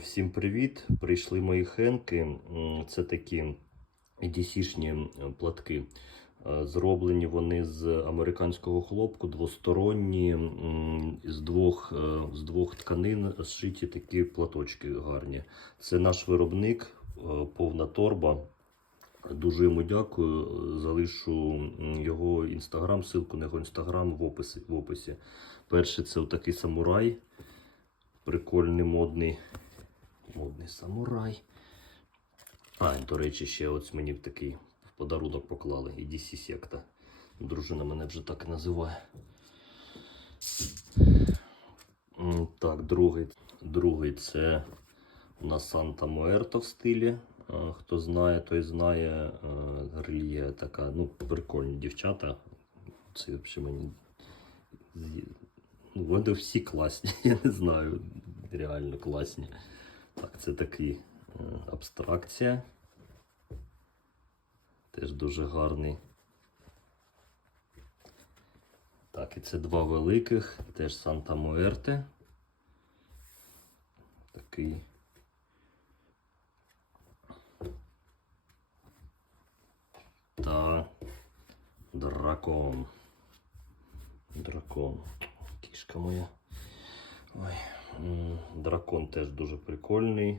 Всім привіт! Прийшли мої хенки. Це такі EDC-шні платки. Зроблені вони з американського хлопку, двосторонні, з двох, е, з двох тканин зшиті такі платочки гарні. Це наш виробник, е, повна торба. Дуже йому дякую. Залишу його інстаграм, ссылку на його інстаграм в описі. В описі. Перший це такий самурай. Прикольний модний. Модний самурай. А, до речі, ще ось мені такий подарунок поклали. EDC секта. Дружина мене вже так і називає. Так, другий. Другий це у нас Санта Муерто в стилі. Хто знає, той знає. Е, така, ну, прикольні дівчата. Це взагалі мені. Ну, вони всі класні, я не знаю. Реально класні. Так, це такий е, абстракція. Теж дуже гарний. Так, і це два великих, теж Санта Муерте. Такий. Та дракон. Дракон. Кішка моя. Ой. Дракон теж дуже прикольний.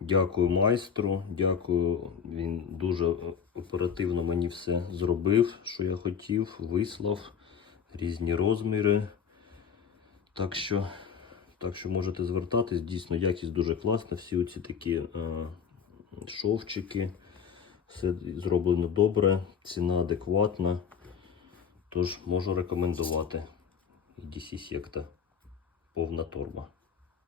Дякую майстру. Дякую. Він дуже е, оперативно мені все зробив, що я хотів, вислав різні розміри. Так що, так що можете звертатись. Дійсно, якість дуже класна. Всі оці такі е, шовчики. Все зроблено добре, ціна адекватна. Тож можу рекомендувати. EDC секта. Повна торба.